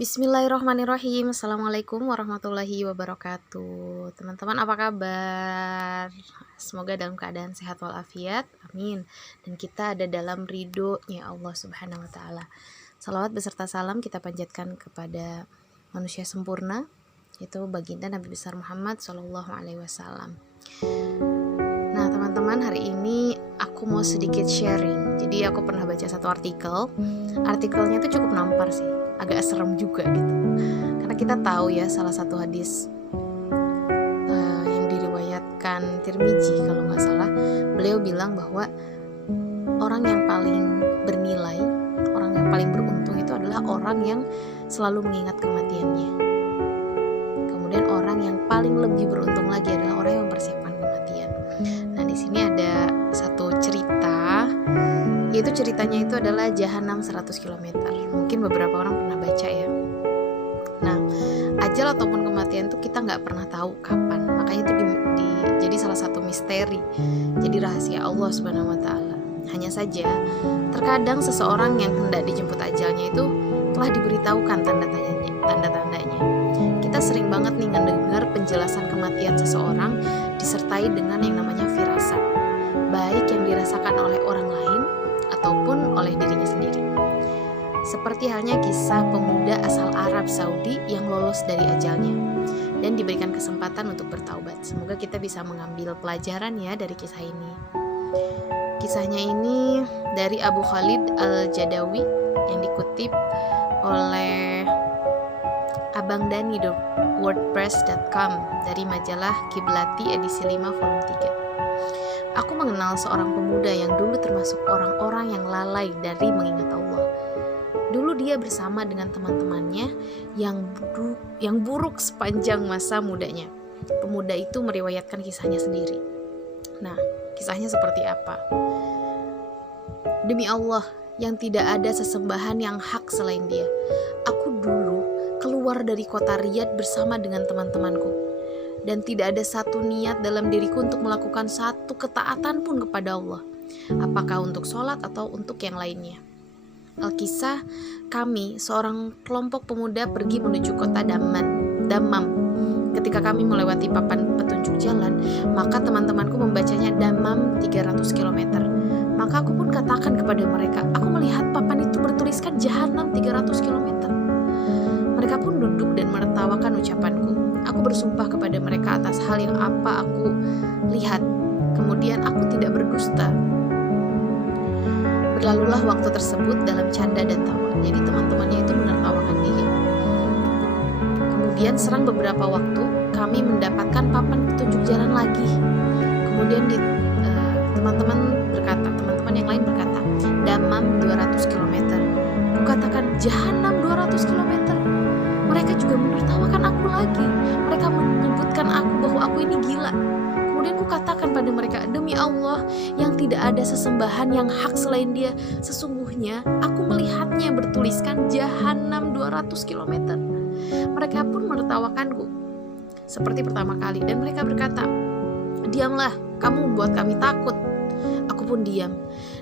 Bismillahirrahmanirrahim. Assalamualaikum warahmatullahi wabarakatuh. Teman-teman, apa kabar? Semoga dalam keadaan sehat walafiat. Amin. Dan kita ada dalam ridho-Nya Allah Subhanahu wa taala. Salawat beserta salam kita panjatkan kepada manusia sempurna, yaitu baginda Nabi besar Muhammad sallallahu alaihi wasallam. Nah, teman-teman, hari ini aku mau sedikit sharing. Jadi aku pernah baca satu artikel. Artikelnya itu cukup nampar sih, agak serem juga gitu. Karena kita tahu ya, salah satu hadis yang diriwayatkan Tirmizi kalau nggak salah, beliau bilang bahwa orang yang paling bernilai, orang yang paling beruntung itu adalah orang yang selalu mengingat kematiannya. Kemudian orang yang paling lebih beruntung lagi adalah orang yang mempersiapkan kematian. Nah, di sini ada satu cerita, yaitu ceritanya itu adalah Jahanam 100 km. Mungkin beberapa orang pernah baca ya. Nah, ajal ataupun kematian itu kita nggak pernah tahu kapan. Makanya itu jadi salah satu misteri. Jadi rahasia Allah Subhanahu wa taala. Hanya saja terkadang seseorang yang hendak dijemput ajalnya itu telah diberitahukan tanda-tandanya. Kita sering banget nih mendengar penjelasan kematian seseorang disertai dengan yang namanya firasat, baik yang dirasakan oleh orang lain ataupun oleh dirinya sendiri. Seperti halnya kisah pemuda asal Arab Saudi yang lolos dari ajalnya dan diberikan kesempatan untuk bertaubat. Semoga kita bisa mengambil pelajaran ya dari kisah ini. Kisahnya ini dari Abu Khalid Al-Jadawi yang dikutip oleh abangdani.wordpress.com dari majalah Kiblati edisi 5 volume 3. Aku mengenal seorang pemuda yang dulu termasuk orang-orang yang lalai dari mengingat Allah. Dulu dia bersama dengan teman-temannya yang buruk sepanjang masa mudanya. Pemuda itu meriwayatkan kisahnya sendiri. Nah, kisahnya seperti apa? Demi Allah, yang tidak ada sesembahan yang hak selain Dia. Aku dulu keluar dari kota Riyadh bersama dengan teman-temanku, dan tidak ada satu niat dalam diriku untuk melakukan satu ketaatan pun kepada Allah, apakah untuk sholat atau untuk yang lainnya. Alkisah, kami seorang kelompok pemuda pergi menuju kota Dammam. Ketika kami melewati papan petunjuk jalan, maka teman-temanku membacanya Dammam 300 km. Maka aku pun katakan kepada mereka, aku melihat papan itu bertuliskan Jahanam 300 km. Mereka pun duduk dan menertawakan ucapanku. Aku bersumpah kepada mereka atas hal yang apa aku lihat. Kemudian aku tidak berdusta. Berlalulah waktu tersebut dalam canda dan tawa. Jadi teman-temannya itu menertawakan dia. Kemudian serang beberapa waktu, kami mendapatkan papan petunjuk jalan lagi. Kemudian teman-teman yang lain berkata, Dammam 200 km. Kukatakan, Jahanam 200 km. Mereka juga menertawakan aku lagi. Mereka menyebutkan aku bahwa aku ini gila. Kemudian kukatakan pada mereka, demi Allah yang tidak ada sesembahan yang hak selain Dia, sesungguhnya aku melihatnya bertuliskan Jahanam 200 km. Mereka pun menertawakanku seperti pertama kali, dan mereka berkata, diamlah, kamu membuat kami takut. Aku pun diam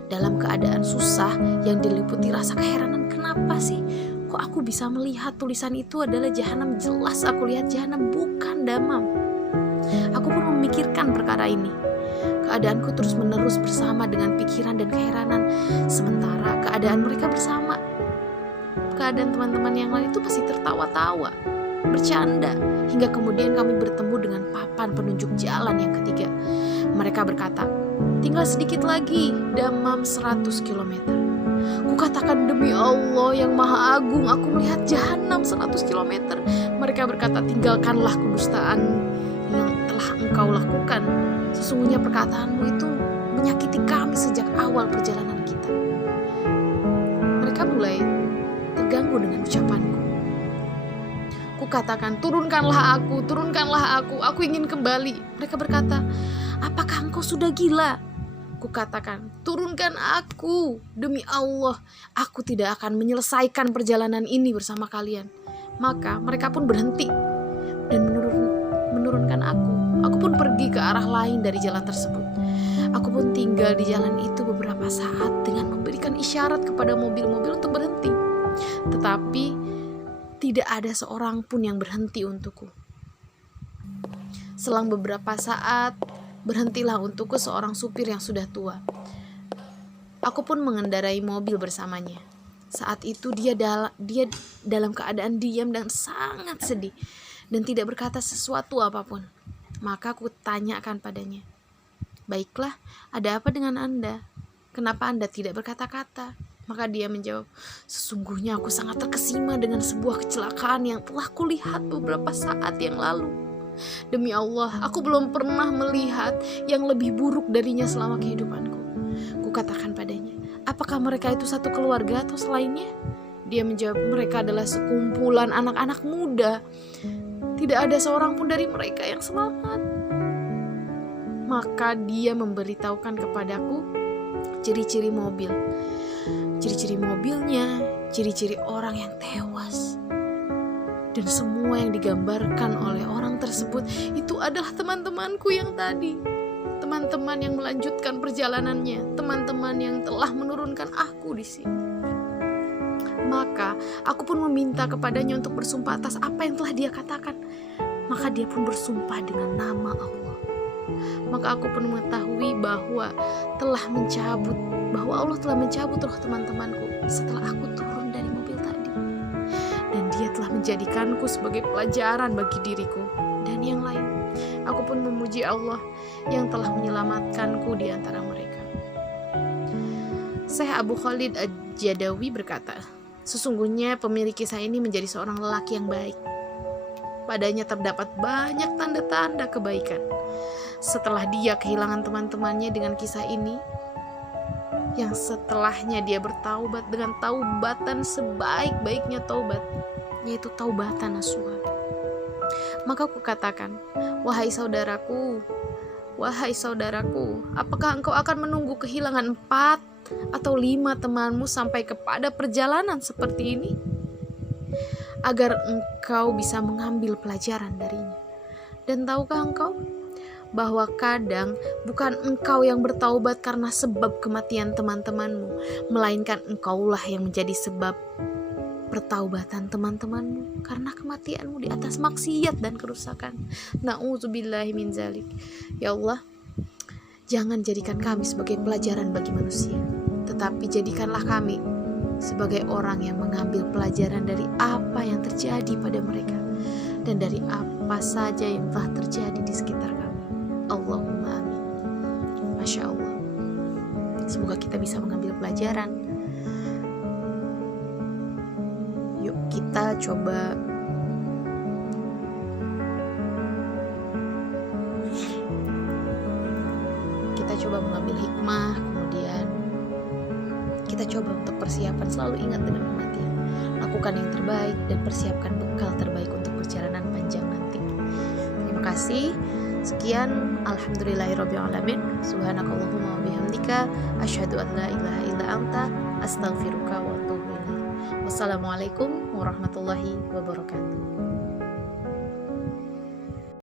dalam keadaan susah yang diliputi rasa keheranan. Kenapa sih kok aku bisa melihat tulisan itu adalah Jahanam? Jelas aku lihat Jahanam, bukan Dammam. Aku pun memikirkan perkara ini. Keadaanku terus menerus bersama dengan pikiran dan keheranan, sementara keadaan mereka bersama. Keadaan teman-teman yang lain itu pasti tertawa-tawa, bercanda, hingga kemudian kami bertemu dengan papan penunjuk jalan yang ketiga. Mereka berkata, tinggal sedikit lagi, Dammam 100 km. Kukatakan, demi Allah yang Maha Agung, aku melihat Jahanam 100 km. Mereka berkata, tinggalkanlah kedustaan yang telah engkau lakukan. Sesungguhnya perkataanmu itu menyakiti kami sejak awal perjalanan kita. Mereka mulai terganggu dengan ucapanku. Kukatakan, turunkanlah aku ingin kembali. Mereka berkata, apakah engkau sudah gila? Kukatakan, turunkan aku, demi Allah, aku tidak akan menyelesaikan perjalanan ini bersama kalian. Maka mereka pun berhenti dan menurunkan aku. Aku pun pergi ke arah lain dari jalan tersebut. Aku pun tinggal di jalan itu beberapa saat dengan memberikan isyarat kepada mobil-mobil untuk berhenti. Tetapi Tidak ada seorang pun yang berhenti untukku. Selang beberapa saat, berhentilah untukku seorang supir yang sudah tua. Aku pun mengendarai mobil bersamanya. Saat itu dia dalam keadaan diam dan sangat sedih dan tidak berkata sesuatu apapun. Maka aku tanyakan padanya, "Baiklah, ada apa dengan Anda? Kenapa Anda tidak berkata-kata?" Maka dia menjawab, "Sesungguhnya aku sangat terkesima dengan sebuah kecelakaan yang telah kulihat beberapa saat yang lalu. Demi Allah, aku belum pernah melihat yang lebih buruk darinya selama kehidupanku." Kukatakan padanya, "Apakah mereka itu satu keluarga atau selainnya?" Dia menjawab, "Mereka adalah sekumpulan anak-anak muda. Tidak ada seorang pun dari mereka yang selamat." Maka dia memberitahukan kepadaku ciri-ciri mobil. Ciri-ciri mobilnya, ciri-ciri orang yang tewas. Dan semua yang digambarkan oleh orang tersebut itu adalah teman-temanku yang tadi. Teman-teman yang melanjutkan perjalanannya, teman-teman yang telah menurunkan aku di sini. Maka aku pun meminta kepadanya untuk bersumpah atas apa yang telah dia katakan. Maka dia pun bersumpah dengan nama Allah. Maka aku pun mengetahui bahwa Allah telah mencabut roh teman-temanku setelah aku turun dari mobil tadi. Dan dia telah menjadikanku sebagai pelajaran bagi diriku dan yang lain. Aku pun memuji Allah yang telah menyelamatkanku di antara mereka. Syekh Abu Khalid Al-Jadawi berkata, "Sesungguhnya pemilik kisah ini menjadi seorang lelaki yang baik. Padanya terdapat banyak tanda-tanda kebaikan. Setelah dia kehilangan teman-temannya dengan kisah ini, yang setelahnya dia bertaubat dengan taubatan sebaik-baiknya taubat, yaitu taubatan nasuha. Maka aku katakan, wahai saudaraku, apakah engkau akan menunggu kehilangan 4 atau 5 temanmu sampai kepada perjalanan seperti ini, agar engkau bisa mengambil pelajaran darinya? Dan tahukah engkau bahwa kadang bukan engkau yang bertaubat karena sebab kematian teman-temanmu, melainkan engkaulah yang menjadi sebab pertaubatan teman-temanmu karena kematianmu di atas maksiat dan kerusakan. Na'udzubillahi min zalik." Ya Allah, jangan jadikan kami sebagai pelajaran bagi manusia, tetapi jadikanlah kami sebagai orang yang mengambil pelajaran dari apa yang terjadi pada mereka dan dari apa saja yang telah terjadi di sekitar kami. Allahumma amin. Masya Allah, semoga kita bisa mengambil pelajaran. Yuk kita coba mengambil hikmah, kemudian kita coba untuk persiapan, selalu ingat dengan kematian. Lakukan yang terbaik dan persiapkan bekal terbaik untuk perjalanan panjang nanti. Terima kasih. Sekian, alhamdulillahirabbil alamin. Subhanakallahumma wa bihamdika asyhadu an la ilaha illa anta astaghfiruka wa atubu ilaik. Wassalamualaikum warahmatullahi wabarakatuh.